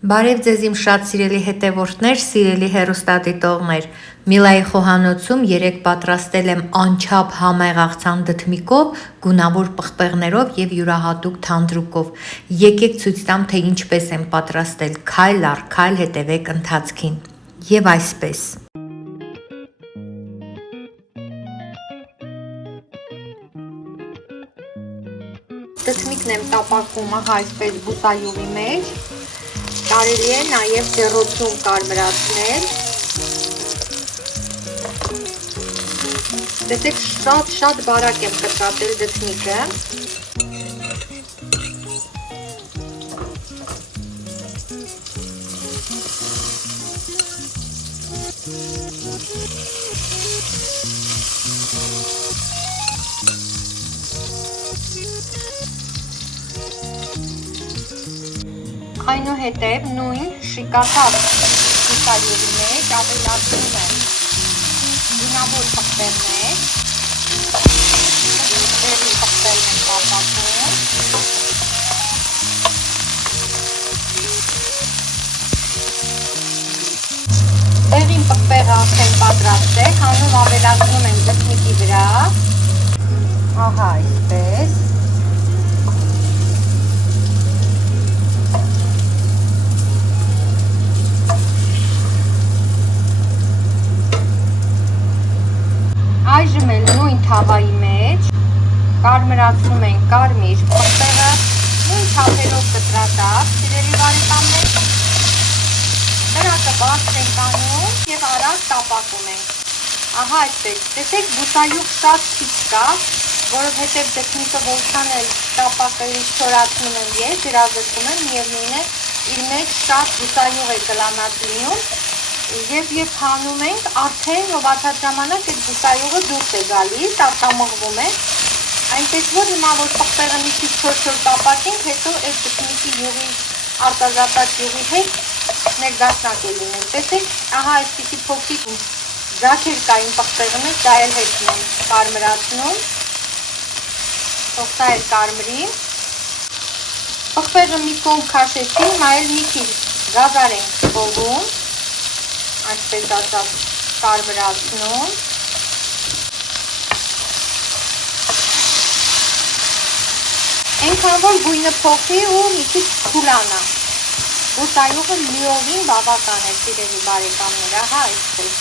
Բարև ձեզ իմ շատ սիրելի հետևորդներ, սիրելի հեռուստադիտողներ։ Միլայի խոհանոցում երեկ պատրաստել եմ անչափ համեղ աղցան դդմիկով, գունավոր պղպեղներով եւ յուրահատուկ թանդրուկով։ Եկեք ցույց տամ, թե ինչպես եմ պատրաստել, քայլ առ քայլ հետևեք ընթացքին։ Եվ այսպես։ Դդմիկն եմ տապակում այսպես բուսայուղի մեջ։ Կարելի է նաև ջեռոցում կարմրացնել։ Տեսեք, շատ բարակ եմ կտրատել դդմիկը։ Այնուհետև նույն շիկաթափ բուսայուղի մեջ ավելացնում եմ գունավոր պղպեղներ, դեղին պղպեղն եմ տապակում, դեղին պղպեղը արդեն պատրաստ է, հանում ավելացնում եմ դդմիկի վրա, ահա այսպես։ Այժմ էլ նույն թավայի մեջ կարմրացնում ենք կարմիր պղպեղը, նույն թափերով կտրատած, սիրելի բարեկամներ, դրածը բարձր ենք անում և արագ տապակում ենք։ Ահա այսպես, տեսեք բուսայուղ շատ քիչ կա, որովհետև դդմիկը որքան էլ տապակելիս չորացնում եմ ես, ջրազրկում եմ, միևնույն է, իր մեջ շատ բուսայուղ է կլանած լինում, և հանում ենք, արդեն լողացած ժամանակ այդ բուսայուղը դուրս է գալիս, արտամղվում է, այնպես որ հիմա որ պղպեղը մի քիչ չոր տապակենք, հետո այդ դդմիկի յուղի արտազատած յուղի հետ ներդաշնակ է լինել։ Տեսեք, ահա այսպիսի փոքրիկ ձագեր կային պղպեղի մեջ, դա էլ հետ եմ կարմրացնում, թող սա էլ կարմրի։ Պղպեղը մի կողմ քաշեցի, հիմա էլ մի քիչ գազար ենք թողում, այսպես ասած կարմրացնում։ Այնքան որ գույնը փոխի ու մի քիչ թուլանա։ Բուսայուղը լիովին բավական է, սիրելի բարեկամներ, ահա այսպես։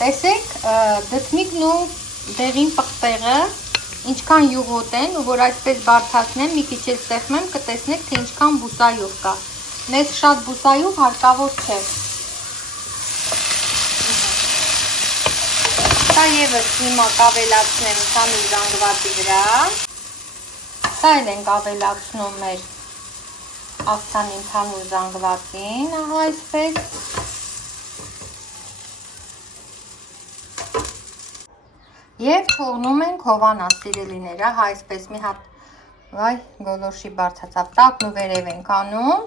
Տեսեք, դդմիկն ու դեղին պղպեղը ինչքան յուղոտ են, ու որ այսպես բարդացնեմ, մի քիչ էլ սեղմեմ, կտեսնեք, թե ինչքան բուսայուղ կա։ Մեզ շատ բուսայուղ հարկավոր չէ։ Սա ևս հիմա կավելացնեմ ընդհանուր զանգվածի վրա։ Սա էլ ենք ավելացնում մեր աղցանի ընդհանուր զանգվածին, ահա այսպես։ Եվ թողնում ենք հովանա, սիրելիներ, ահա այսպես մի հատ, վայ, գոլորշի բարձացավ, տակն ու վերև ենք անում,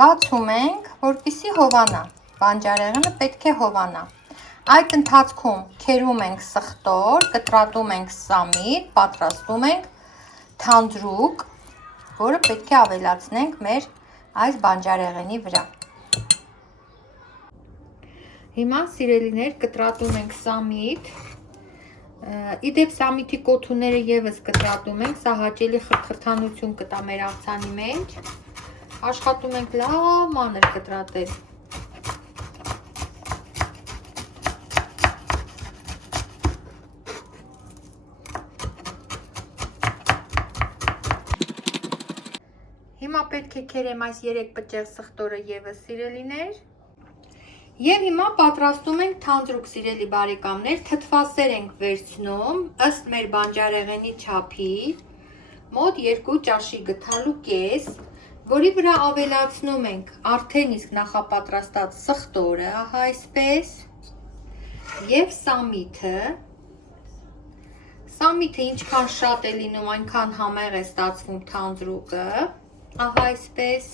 բացում ենք, որպեսզի հովանա, բանջարեղենը պետք է հովանա։ Այդ ընթացքում քերում ենք սխտոր, կտրատում ենք սամիտ, պատրաստում ենք թանդրուկ, որը պետք է ավելացնենք մեր այս բանջարեղենի վրա։ Հիմա, սիրելիներ, կտրատում ենք սամիտ, իդեպ սամիթի կոթուները ևս կտրատում ենք, սա հաճելի խրթխրթանություն կտա մեր աղցանի մեջ, աշխատում ենք լավ մանր կտրատել։ Հիմա պետք է քերեմ այս 3 պճեղ սխտորը ևս, սիրելիներ։ Եվ հիմա պատրաստում ենք թանդրուկ, սիրելի բարեկամներ, թթվասեր ենք վերցնում, ըստ մեր բանջարեղենի չափի, մոտ 2 ճաշի գթալու կես, որի վրա ավելացնում ենք արդեն իսկ նախապատրաստած սխտորը, ահա այսպես, և սամիթը։ Սամիթը ինչքան շատ է լինում, այնքան համեղ է ստացվում թանդրուկը, ահա այսպես։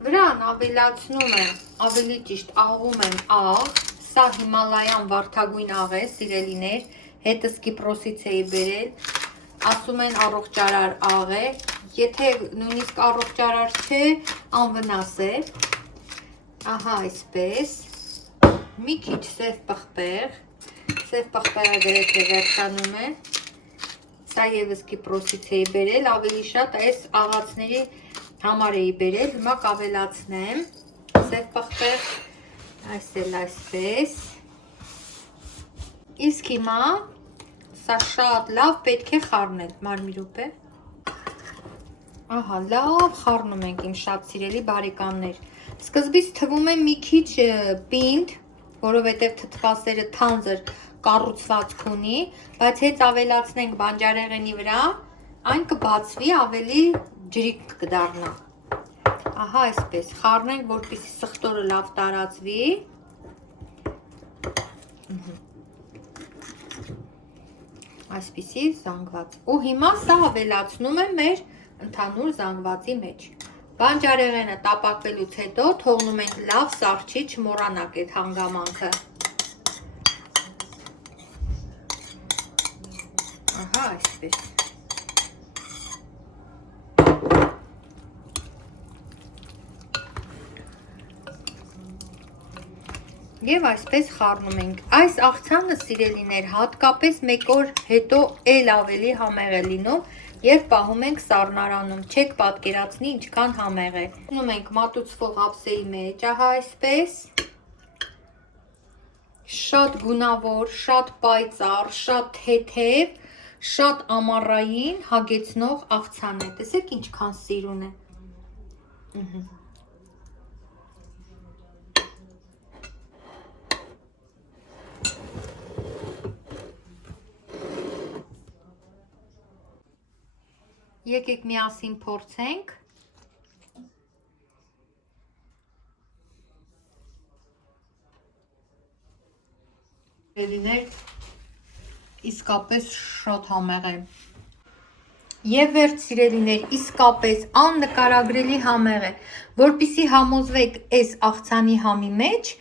Վրան ավելացնում եմ, ավելի ճիշտ աղում եմ աղ, սա հիմալայան վարդագույն աղ է, սիրելիներ, հետս Կիպրոսից էի բերել, ասում են առողջարար աղ է, եթե նույնիսկ առողջարար չէ, անվնաս է, ահա այսպես, մի քիչ սև պղպեղը գրեթե վերջանում է, սա ևս Կիպրոսից էի բերել, ավելի շատ այս աղացների համար էի բերել, հիմա կավելացնեմ, սև պղպեղ, այս էլ այսպես, իսկ հիմա սա շատ լավ պետք է խառնել, մարմի րոպե, ահա լավ խառնում ենք իմ շատ սիրելի բարեկամներ, սկզբից թվում է մի քիչ պինդ, որովհետև թթվասերը թանձր կառուցվածք ունի, բայց հետ ավելացնենք բանջարեղենի վրա, այն կբացվի, ավելի ջրիկ կդառնա, ահա այսպես, խառնենք, որպեսզի սխտորը լավ տարածվի, այսպիսի զանգված, ու հիմա սա ավելացնում է մեր ընդհանուր զանգվածի մեջ, բանջարեղենը տապակվելուց հետո թողնում ենք լավ սառչի, չմոռանաք այդ հանգամանքը, ահա այսպես, և այսպես խառնում ենք, այս աղցանը սիրելիներ հատկապես մեկ օր հետո էլ ավելի համեղ է լինում, երբ պահում ենք սառնարանում, չեք պատկերացնի ինչքան համեղ է, ունում ենք մատուցվող ափսեի մեջ, ահա այսպես, շատ գունավոր, շատ պայծառ, շատ թեթև, շատ ամառային հագեցնող աղցան է, տեսեք ինչքան սիրուն է, եկեք միասին փորձենք, իսկապես շատ համեղ է, և վերջ սիրելիներ, իսկապես աննկարագրելի համեղ է, որպեսզի համոզվեք այս աղցանի համի մեջ,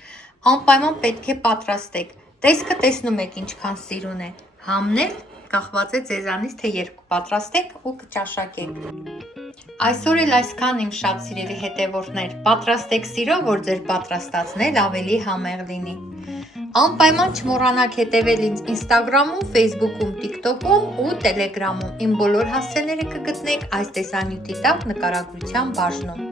անպայման պետք է պատրաստեք, տեսքը տեսնում եք ինչքան սիրուն է, համն էլ կախված է ձեզանից, թե երբ կպատրաստեք ու կճաշակեք, այսօր էլ այսքան իմ շատ սիրելի հետևորդներ, պատրաստեք սիրով, որ ձեր պատրաստածն էլ ավելի համեղ լինի, անպայման չմոռանաք հետևել ինձ ինստագրամում, ֆեյսբուքում, տիկտոքում ու տելեգրամում, իմ բոլոր հասցեները կգտնեք այս տեսանյութի տակ նկարագրության բաժնում,